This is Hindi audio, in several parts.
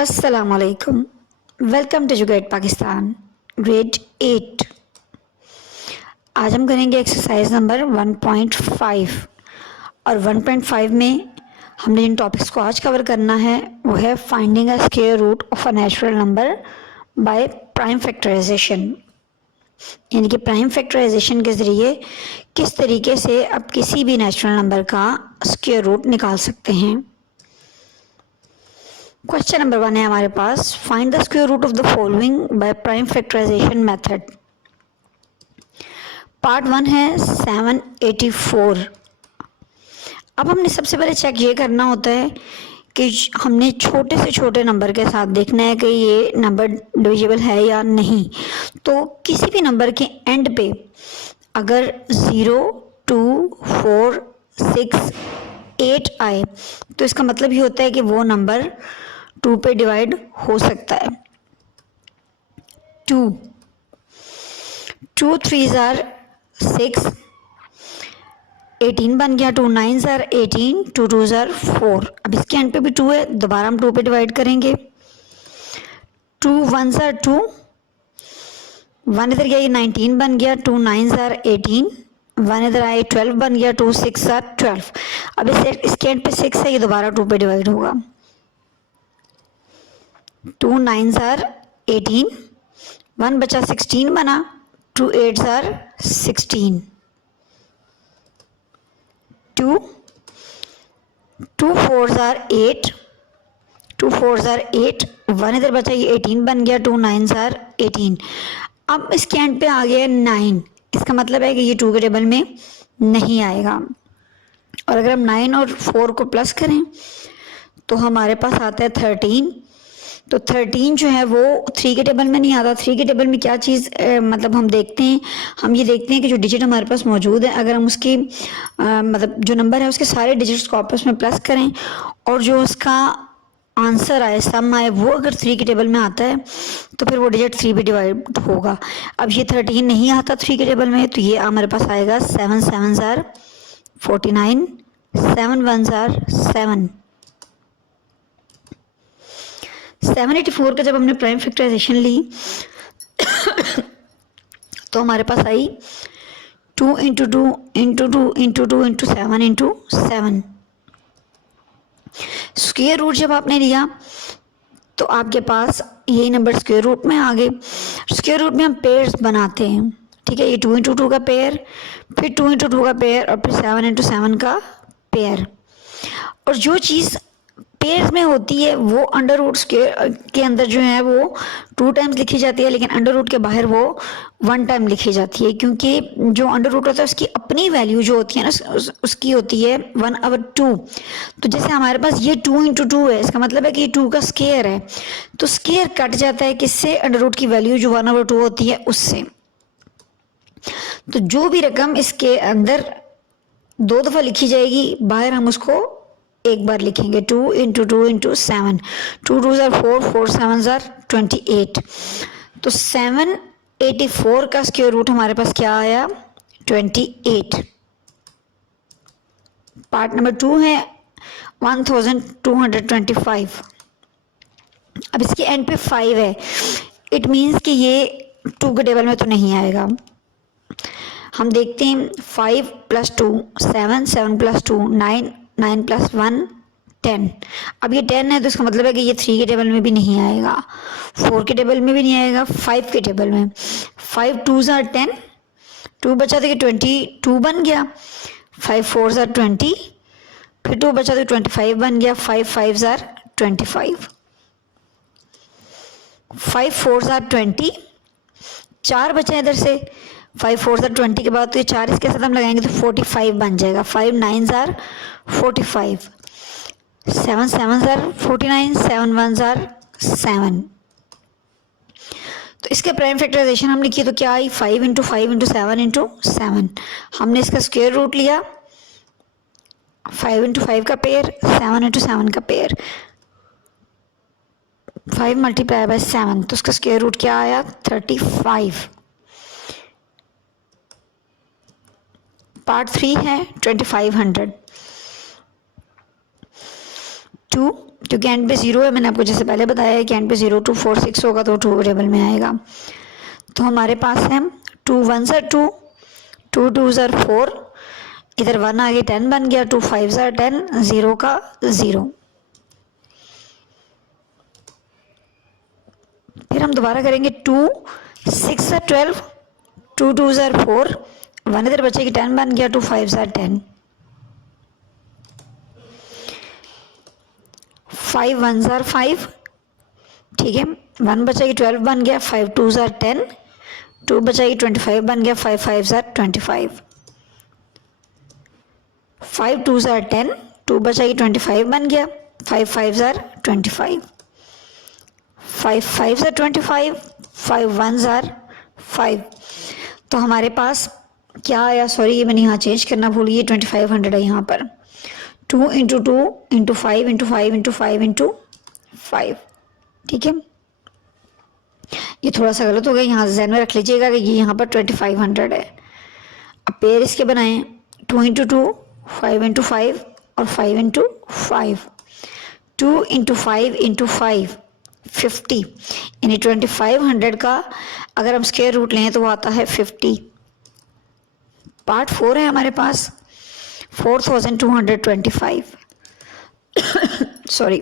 Assalamualaikum. Welcome to educate Pakistan grade 8। आज हम करेंगे एक्सरसाइज नंबर 1.5 और 1.5 में हमने जिन टॉपिक्स को आज कवर करना है वो है finding a square root of a natural number by prime factorisation, यानी कि प्राइम फैक्टराइजेशन के ज़रिए किस तरीके से आप किसी भी नेचुरल नंबर का स्क्वायर रूट निकाल सकते हैं। क्वेश्चन नंबर 1 है हमारे पास, find the square root of the following by prime factorization method. Part 1 है 784। अब हमने सबसे पहले चेक ये करना होता है कि हमने छोटे से छोटे नंबर के साथ देखना है कि ये नंबर डिविजिबल है या नहीं। तो किसी भी नंबर के एंड पे अगर 0, 2, 4, 6, 8 आए तो इसका मतलब ये होता है कि वो नंबर 2 पे डिवाइड हो सकता है। 2 3s आर 6, 18 बन गया। 2 9s आर 18, 2 2s आर 4। अब इसके एंड पे भी 2 है, दोबारा हम 2 पे डिवाइड करेंगे। 2 1s आर 2, 1 इधर गया, ये 19 बन गया। 2 9s आर 18, 1 इधर आए 12 बन गया। 2 6 आर 12। अब इसके एंड पे 6 है, ये दोबारा 2 पे डिवाइड होगा। 2 9s आर 18, 1 बचा 16 बना। 2 8s are 16, 2 4s are 8, 2 4s are 8, 1 इधर बचा, ये 18 बन गया। 2 9s आर 18। अब इसके एंड पे आ गया 9, इसका मतलब है कि ये 2 के टेबल में नहीं आएगा। और अगर हम 9 और 4 को प्लस करें तो हमारे पास आता है 13। तो 13 जो है वो 3 के टेबल में नहीं आता। 3 के टेबल में क्या चीज़ मतलब हम देखते हैं, हम ये देखते हैं कि जो डिजिट हमारे पास मौजूद है, अगर हम उसकी मतलब जो नंबर है उसके सारे डिजिट्स को आपस में प्लस करें और जो उसका आंसर आए, सम आए, वो अगर 3 के टेबल में आता है तो फिर वो डिजिट 3 पे डिवाइड होगा। अब ये 13 नहीं आता 3 के टेबल में, तो ये हमारे पास आएगा 7 7s आर 49, 7 1s आर 7। 784 का जब हमने प्राइम फैक्टराइजेशन ली तो हमारे पास आई 2 into 2 into 2 into 2 into 7 into 7। Square root जब आपने लिया तो आपके पास यही नंबर स्क्वायर रूट में आ गए। स्क्वायर रूट में हम पेयर्स बनाते हैं, ठीक है। ये 2 इंटू 2 का पेयर, फिर 2 इंटू 2 का पेयर और फिर 7 इंटू 7 का पेयर। और जो चीज़ पेयर्स में होती है वो अंडर रूट के अंदर जो है वो 2 टाइम्स लिखी जाती है, लेकिन अंडर रूट के बाहर वो 1 टाइम लिखी जाती है, क्योंकि जो अंडर रूट होता है उसकी अपनी वैल्यू जो होती है ना उसकी होती है 1/2। तो जैसे हमारे पास ये 2 इंटू 2 है, इसका मतलब है कि ये 2 का स्क्वायर है, तो स्क्वायर कट जाता है किससे? अंडर रूट की वैल्यू जो 1/2 होती है उससे। तो जो भी रकम इसके अंदर 2 दफ़ा लिखी जाएगी, बाहर हम उसको एक बार लिखेंगे। 2 into 2 into 7, 2 2s are 4, 4 7s are 28। तो 784 का स्क्वायर रूट हमारे पास क्या आया? 28। पार्ट नंबर 2 है 1225। अब इसके एंड पे 5 है, इट मीन्स कि ये 2 के टेबल में तो नहीं आएगा। हम देखते हैं 5 + 2 7, 7 + 2 9, 9 + 1 10। अब ये 10 है तो इसका मतलब है कि ये 3 के टेबल में भी नहीं आएगा, 4 के टेबल में भी नहीं आएगा, 5 के टेबल में। 5 2s आर 10, 2 बचा तो 22 बन गया। 5 4s आर 20, फिर 2 बचा तो 25 बन गया। 5 5s आर 25, 5 4s आर 20, 4 बचा इधर से। 5 4s आर 20 के बाद तो ये 4 इसके साथ हम लगाएंगे तो 45 बन जाएगा। 5 9s are 45, 7 7s are 49, 7 1s are 7। तो इसके प्राइम फैक्टराइजेशन हमने किया तो क्या आई? 5 इंटू 5 इंटू 7 इंटू 7। हमने इसका स्क्वायर रूट लिया, 5 इंटू 5 का पेयर, 7 इंटू 7 का पेयर, 5 मल्टीप्लाई बाय 7, तो उसका स्क्वायर रूट क्या आया? 35। पार्ट 3 है 2500। 2 क्योंकि एंड पे 0 है, मैंने आपको जैसे पहले बताया है कि एंड पे 0 2 4 6 होगा तो 2 टेबल में आएगा। तो हमारे पास है 2 1 2, 2 2 4, इधर 1 आगे 10 बन गया, 2 5 10, 0 का 0। फिर हम दोबारा करेंगे 2 6 12, 2 2 4, 1 इधर बचेगी 10 बन गया, 2 5 10, 5 1 5, ठीक है, 1 बचेगी 12 बन गया, 5 2 10, 2 बचेगी 25 बन गया, 5 5 25, 5 2 10, 2 बचेगी 25 बन गया, 5 5 25, 5 5 25, 5 1 5। तो हमारे पास क्या आया, सॉरी ये मैंने यहाँ चेंज करना भूल गई, 2500 है यहाँ पर। 2 into 2 into 5 into 5 into 5 into 5, ठीक है। ये थोड़ा सा गलत हो गया, यहाँ ज़हन में रख लीजिएगा कि ये यहाँ पर 2500 है। अब पेयर इसके बनाएं, 2 इंटू 2, 5 इंटू 5 और 5 इंटू 5, 2 इंटू 5 इंटू 5 50, यानी 2500 का अगर हम स्क्वायर रूट लें तो वो आता है 50। पार्ट 4 है हमारे पास 4225, सॉरी।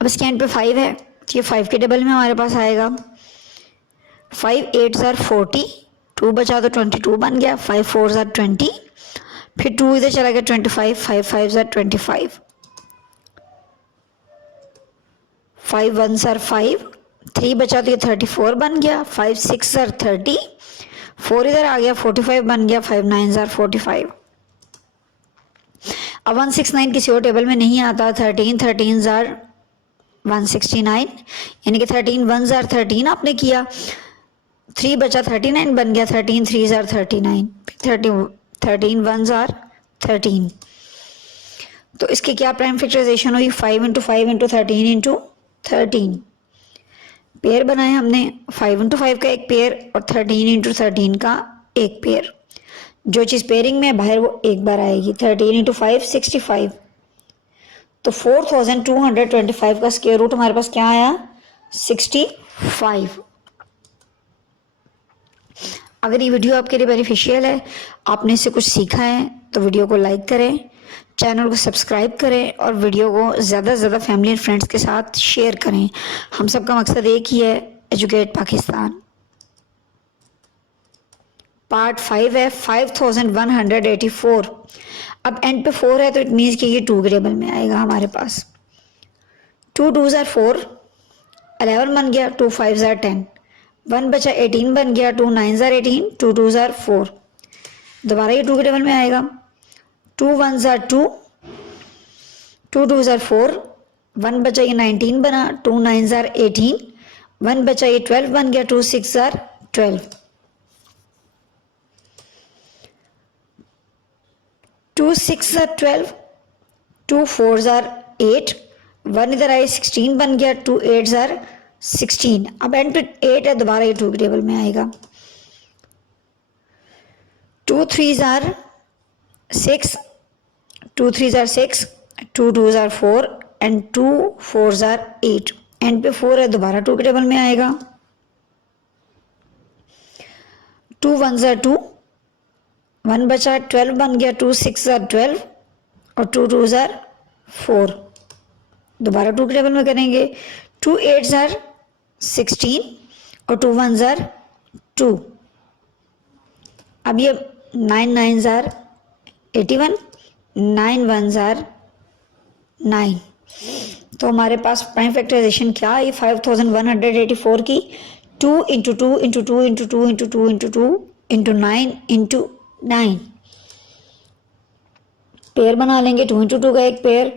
अब इसके एंड पे 5 है, ये 5 के डबल में हमारे पास आएगा। 5 8 40, 2 बचा तो 22 बन गया, 5 4 20, फिर 2 इधर चला गया 25, 5 5 25, 5 1 5, 3 बचा तो ये 34 बन गया, 5 6 30, 4 इधर आ गया 45 बन गया, 5 9 45। अब 169 किसी और टेबल में नहीं आता, 13 13 169, यानी कि 13 1 13 आपने किया, 3 बचा 39 बन गया, 13 3 39, 13 1 13। तो इसकी क्या प्राइम फैक्टराइजेशन हुई, 5 इंटू 5 इंटू 13 इंटू 13। पेयर बनाए हमने, 5 इंटू 5 का एक पेयर और 13 इंटू 13 का एक पेयर। जो चीज़ पेयरिंग में बाहर वो एक बार आएगी। 13 इंटू 5 65, तो 4225 का स्क्वायर रूट हमारे पास क्या आया, 65। अगर ये वीडियो आपके लिए बेनिफिशियल है, आपने इससे कुछ सीखा है, तो वीडियो को लाइक करें, चैनल को सब्सक्राइब करें और वीडियो को ज़्यादा से ज़्यादा फैमिली एंड फ्रेंड्स के साथ शेयर करें। हम सबका मकसद एक ही है, एजुकेट पाकिस्तान। पार्ट 5 है 5184। अब एंड पे 4 है तो इट मीन्स कि ये 2 के टेबल में आएगा हमारे पास। 2 2 4, 11 बन गया, 2 5 10, 1 बचा 18 बन गया, 2 9 18, 2 2 4। दोबारा ये 2 के टेबल में आएगा। 2 1 2, 2 2 4, 1 बचा ये 19 बना, 2 9 18, 1 बचा ये 12 बन गया, 2 6 12, 2 6 12, 2 4 8, 1 इधर आए 16 बन गया, 2 8 16। अब एंड पे 8 है, दोबारा ये 2 के टेबल में आएगा। 2 3 6, 2 3 6, 2 2 4 एंड 2 4 8। एंड पे 4 है, दोबारा 2 के टेबल में आएगा। 2 1 2, 1 बचा 12 बन गया, 2 6 12 और 2 2 4। दोबारा 2 के टेबल में करेंगे। 2 8 16 और 2 1 2। अब ये 9 9 81, 9 1 9। तो हमारे पास प्राइम फैक्टराइजेशन क्या है 5184 की। 2 into 2 into 2 into 2 into 2 into 2 into 9 into 9। Pair बना लेंगे, 2 इंटू 2 का एक पेयर,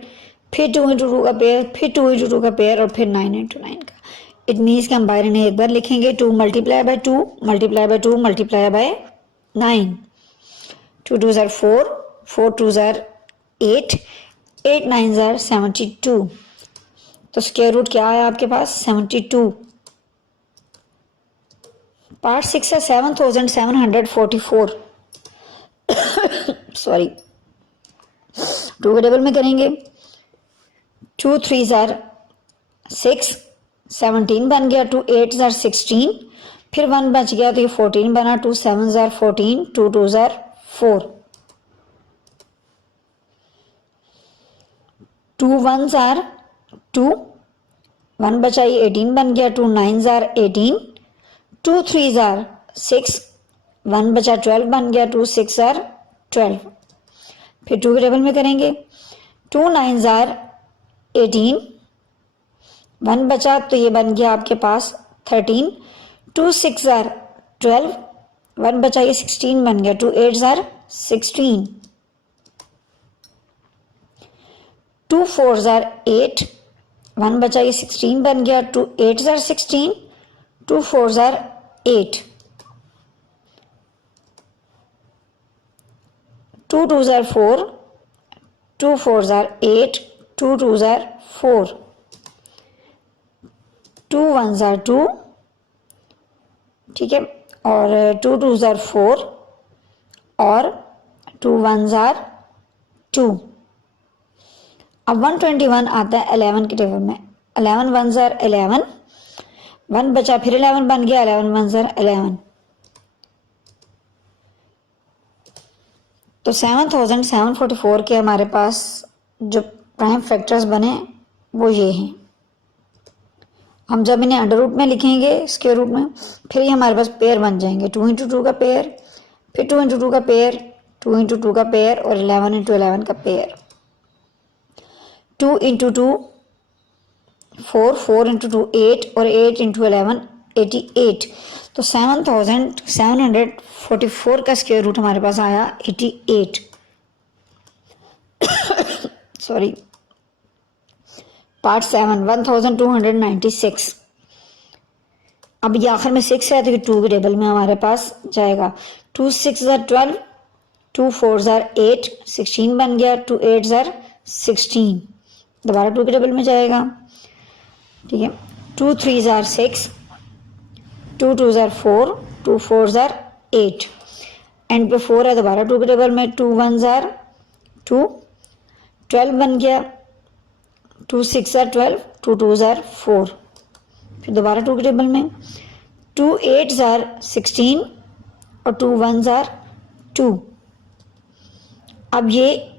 फिर 2 इंटू 2 का पेयर, फिर 2 इंटू 2 का पेयर और फिर 9 इंटू 9 का। इट मीन्स कि हम बाहर इन्हें एक बार लिखेंगे, 2 multiply by 2 multiply by 2 multiply by 9। 2 2 4, 4 2 8, 8 9 72। तो स्क्वायर रूट क्या है आपके पास, 72। पार्ट 6 है 7744। सॉरी, 2 के टेबल में करेंगे। 2 3 ज़ार 6, 17 बन गया, 2 8 ज़ार 16, फिर 1 बच गया तो ये 14 बना, 2 7 ज़ार 14, 2 2 ज़ार 4, 2 1 ज़ार 2, 1 बचा ये 18 बन गया, 2 9 ज़ार 18, 2 3 ज़ार 6, 1 बचा 12 बन गया, 2 6 ज़ार 12, फिर 2 के टेबल में करेंगे, 2 9 ज़ार 18, 1 बचा तो ये बन गया आपके पास 13, 2 6 ज़ार 12, 1 बचा ये 16 बन गया, 2 8 ज़ार 16, 2 4 ज़ार 8, 1 बचा ये 16 बन गया, 2 8 ज़ार 16, 2 4 ज़ार 8, 2 2 ज़ार 4, 2 4 ज़ार 8, 2 2 ज़ार 4, 2 1 ज़ार 2, ठीक है, और 2 2 ज़ार 4 और 2 1 ज़ार 2। अब 121 आता है 11 के टेबल में, 11 1 ज़ार 11, 1 बचा फिर 11 बन गया, 11 1 ज़ार 11, तो 7744 के हमारे पास जो प्राइम फैक्टर्स बने वो ये हैं। हम जब इन्हें अंडर रूट में लिखेंगे स्क्वायर रूट में, फिर ये हमारे पास पेयर बन जाएंगे, 2 इंटू 2 का पेयर, फिर 2 इंटू 2 का पेयर, 2 इंटू 2 का पेयर और 11 इंटू 11 का पेयर, 2 इंटू 2 4, 4 इंटू 2 8 और 8 इंटू 11 88, तो 7744 का स्क्वायर रूट हमारे पास आया 88, सॉरी, पार्ट 7 1296। अब ये आखिर में 6 है तो ये 2 के टेबल में हमारे पास जाएगा, 2 6 ज़ार 12, 2 4 ज़ार 8, 16 बन गया, 2 8 ज़ार 16, दोबारा 2 के टेबल में जाएगा, ठीक है, 2 3 ज़ार 6, 2 2 ज़ार 4, 2 4 ज़ार 8, एंड पे 4 है, दोबारा 2 के टेबल में, 2 1 ज़ार 2, 12 बन गया, 2 6 ज़ार 12, 2 2 ज़ार 4, फिर दोबारा 2 के टेबल में, 2 8 ज़ार 16 और 2 1 ज़ार 2। अब ये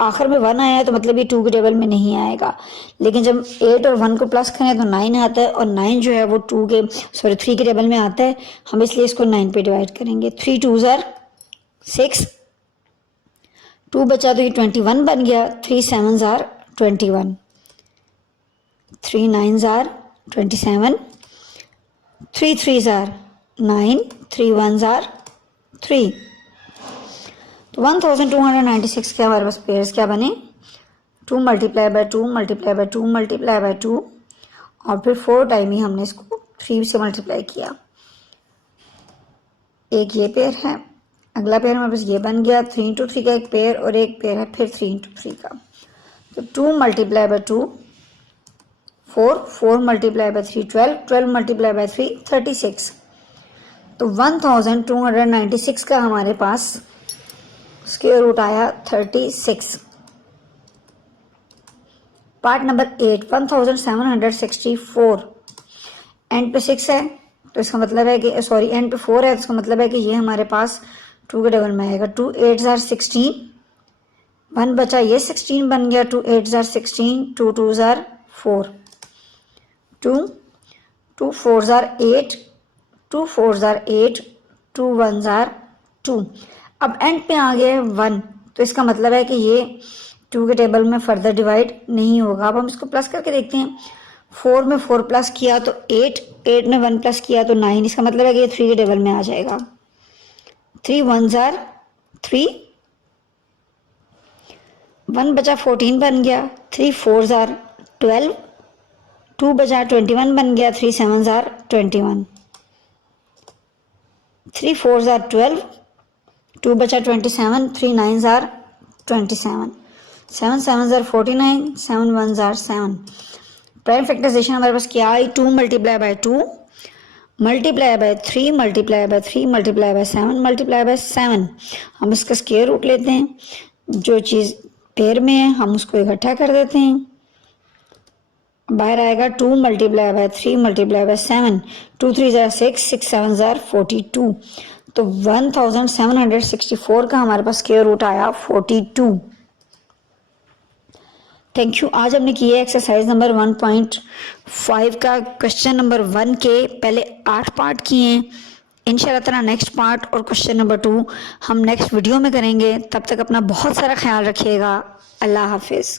आखिर में 1 आया है तो मतलब ये 2 के टेबल में नहीं आएगा, लेकिन जब 8 और 1 को प्लस करें तो 9 आता है, और 9 जो है वो 3 के टेबल में आता है, हम इसलिए इसको 9 पे डिवाइड करेंगे, 3 2 ज़ार 6, 2 बचा तो ये 21 बन गया, 3 7 ज़ार 21, 3 9 ज़ार 27, 3 3 ज़ार 9, 3 1 ज़ार 3, तो 1296 के हमारे पास पेयर्स क्या बने, 2 multiply by 2 multiply by 2 multiply by 2, और फिर 4 टाइम ही हमने इसको 3 से मल्टीप्लाई किया। एक ये पेयर है, अगला पेयर हमारे पास ये बन गया, 3 इंटू 3 का एक पेयर, और एक पेयर है फिर 3 इंटू 3 का, तो 2 multiply by 2 4, 4 multiply by 3 12, 12 multiply by 3 36, तो 1296 का हमारे पास स्क्वायर रूट आया 36। पार्ट नंबर 8 1764, एंड पे 6 है तो इसका मतलब है कि, सॉरी, एंड पे 4 है तो इसका मतलब है कि ये हमारे पास 2 के टेबल में आएगा, 2 8 ज़ार 16, 1 बचा ये 16 बन गया, 2 8 ज़ार 16, 2 2 ज़ार 4, 2 4 ज़ार 8, 2 4 ज़ार 8, 2 1 ज़ार 2। अब एंड पे आ गया 1 तो इसका मतलब है कि ये 2 के टेबल में फर्दर डिवाइड नहीं होगा। अब हम इसको प्लस करके देखते हैं, 4 में 4 प्लस किया तो 8, 8 में 1 प्लस किया तो 9, इसका मतलब है कि ये 3 के टेबल में आ जाएगा, 3 1 ज़ार 3, 1 बचा 14 बन गया, 3 4 ज़ार 12, 2 बचा 21 बन गया, 3 7 ज़ार 21, 3 4 ज़ार 12, 2 बचा 27, 3 9 ज़ार 27, 7 7 ज़ार 49, 7 1 ज़ार 7। प्राइम फैक्टराइजेशन हमारे पास क्या आई, 2 multiply by 2 multiply by 3 multiply by 3 multiply by 7 multiply by 7। हम इसका स्क्वायर रूट लेते हैं, जो चीज़ पेयर में है हम उसको इकट्ठा कर देते हैं, बाहर आएगा 2 मल्टीप्लाई बाय 3 मल्टीप्लाई बाय 7, 2 3 ज़ार 6, 6 7 ज़ार 42। तो 1764 का हमारे पास स्क्वायर रूट आया 42। Thank you. आज हमने किया एक्सरसाइज नंबर 1.5 का क्वेश्चन नंबर 1 के पहले 8 पार्ट किए हैं। इंशाल्लाह ताला नेक्स्ट पार्ट और क्वेश्चन नंबर 2 हम नेक्स्ट वीडियो में करेंगे। तब तक अपना बहुत सारा ख्याल रखिएगा। अल्लाह हाफिज़।